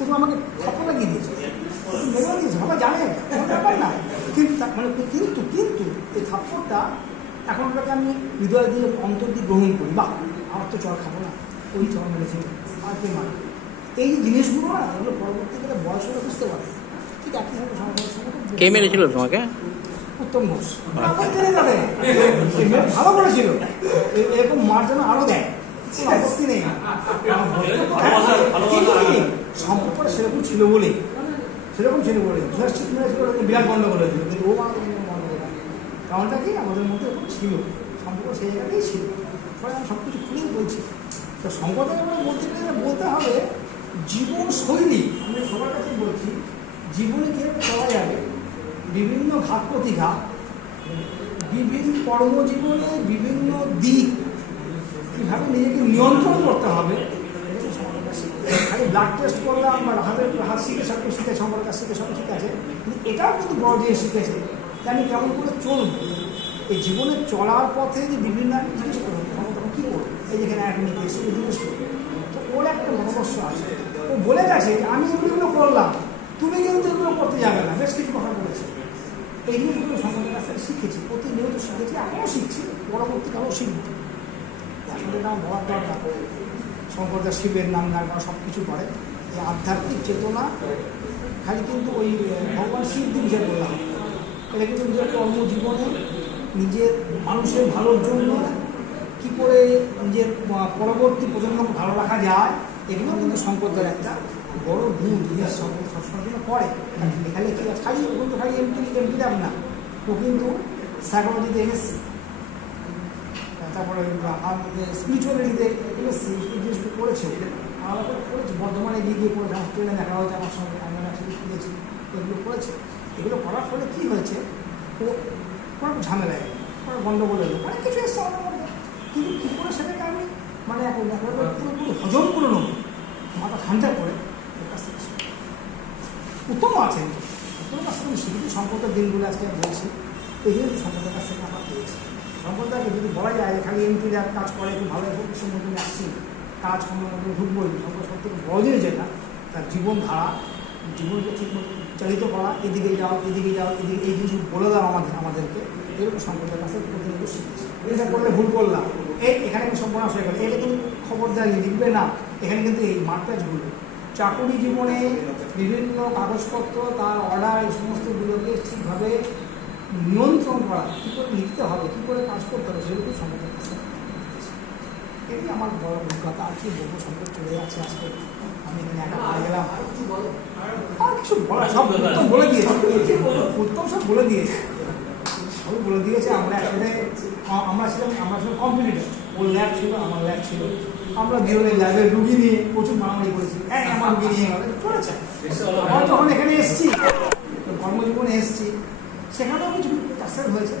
প্রথম আমাকে থাপ্পড় লাগিয়ে দিয়েছে, মেরেও দিয়েছে, সবাই জানে ব্যাপার না। কিন্তু মানে কিন্তু কিন্তু এই থাপ্পড়টা এখন ওটাকে আমি হৃদয় দিয়ে অন্তর দিয়ে গ্রহণ করি, বা আমার তো চড় খাবো না, ওই চড় মেরেছে আর কে মানে। এই জিনিসগুলো না এগুলো পরবর্তীকালে বয়স হলে বুঝতে পারে। ঠিক একইভাবে সমাজের সঙ্গে কে মেরেছিল তোমাকে? উত্তম ঘোষ জেনে যাবে, ভালো করেছিল, এরকম মার যেন আরো দেয়, আপত্তি নেই। সম্পর্কটা সেরকম ছিল বলে বিরাট গন্ডগোল হয়েছিল, কিন্তু ও গন্ডগোল। কারণটা কি আমাদের মধ্যে ওরকম ছিল, সম্পর্ক সেই জায়গাতেই ছিল। ফলে আমি সব কিছু খুলেই বলছি। তো সম্পর্কের বলতে গেলে বলতে হবে জীবনশৈলী। আমি সবার কাছে বলছি জীবনে কীভাবে চলা যাবে, বিভিন্ন ঘাত প্রতিঘাত, বিভিন্ন কর্মজীবনে বিভিন্ন দিক, কীভাবে নিজেকে নিয়ন্ত্রণ করতে হবে। খালি ব্লাড টেস্ট করলাম বা হাত শিখে সব কিছু শিখে, সম্পর্ক শিখে সব শিখে আছে, কিন্তু এটাও কিন্তু বড় দিয়ে শিখেছে যে আমি কেমন করে চলব। এই জীবনে চলার পথে যে বিভিন্ন জিনিস করবো, তখন কী করবো, এই যেখানে এক নিতে এসে জিনিস করবো। তো ওর একটা মতামর্শ আছে, ও বলে গেছে আমি এগুলো করলাম, তুমি কিন্তু এগুলো করতে যাবে না, বেশ কিছু কথা বলেছে। এই জিনিসগুলো সম্পর্কের কাছ থেকে শিখেছি, প্রতিনিয়ত শিখেছি, এখনও শিখছি, পরবর্তীকালেও শিখব। আসলে নাম বলার দরকার, শঙ্করদাস শিবের নাম গান করা সব কিছু করে। এই আধ্যাত্মিক চেতনা খালি কিন্তু ওই ভগবান শিব দিন যে বললাম, এটা কিন্তু নিজের কর্মজীবনে নিজের মানুষের ভালোর জন্য কী করে নিজের পরবর্তী প্রজন্মকে ভালো রাখা যায়, এগুলো কিন্তু শঙ্করদার একটা বড় গুণ, জিনিস সবসময় জন্য করে। এখানে কি খালি ও কিন্তু খালি এমপি দেব না, ও কিন্তু সাইকোলজিতে এসেছে, তারপরে স্পিরিচুয়ালিটিতে এসেছে, এই জিনিসগুলো করেছে, আলাদা করেছে। বর্ধমানে গিয়ে পড়েছে, হসপিটালে দেখা হয়েছে আমার সঙ্গে, আমি একসাথে খুলেছি, এগুলো করেছে। এগুলো করার ফলে কী হয়েছে, ও কোনো ঝামেলায় কোনো গণ্ডগোল হলো, অনেক কিছু এসছে আমাদের মধ্যে, কিন্তু কী করে সেটাকে আমি মানে পুরোপুরি হজম করে নেব, মাথা ঠান্ডা করে ওর কাছ থেকে উত্তম আছেন, উত্তম কাছ থেকে শিখেছি। সম্পর্কের দিনগুলো আজকে বলছি, এই জন্য সম্পর্কের কাছ থেকে আমরা পেয়েছি। সম্প্রদায়কে যদি বলা যায় খালি এমপিরা কাজ করে, একটু ভালো সম্পর্কে আসছি, কাজ সম্পর্কে ঢুকবই, সম্পর্ক সব থেকে বড় জিনিস যেটা তার জীবনধারা, জীবনকে ঠিক মতো চালিত করা, এদিকে যাও এদিকে যাও এদিকে, এই জিনিস বলে দাও আমাদেরকে, এরকম সম্প্রদায়ের কাছে প্রতিনিয়ত শিখেছি। এটা করলে ভুল করলাম, এখানে কিন্তু সর্বনাশ হয়ে গেল, এটা কিন্তু খবরদারি লিখবে না, এখানে কিন্তু এই মার্কেট ভুল। চাকুরি জীবনে বিভিন্ন কাগজপত্র, তার অর্ডার, এই সমস্তগুলোকে ঠিকভাবে নিয়ন্ত্রণ করা, কী করে লিখতে হবে, কী করে কাজ করতে হবে, সেগুলো সম্পর্কের কাছে এটি আমার বড় অভিজ্ঞতা। আর কি বলবো, সম্পর্ক চলে যাচ্ছে আজকে, আমি এখানে একা পায়ে গেলাম, আর কিছু বলা সব উত্তম বলে দিয়েছে, উত্তম সব বলে দিয়েছে, সবই বলে দিয়েছে। আমরা একসাথে আমরা ছিলাম কম্পিটিটর, ওর ল্যাব ছিল আমার ল্যাব ছিল, আমরা দুজনের ল্যাবের রুগী নিয়ে প্রচুর মারামারি করেছি, আমার রুগী নিয়ে চলেছে। আবার যখন এখানে এসেছি, কর্মজীবনে এসেছি, সেখানেও কিছু হয়েছে।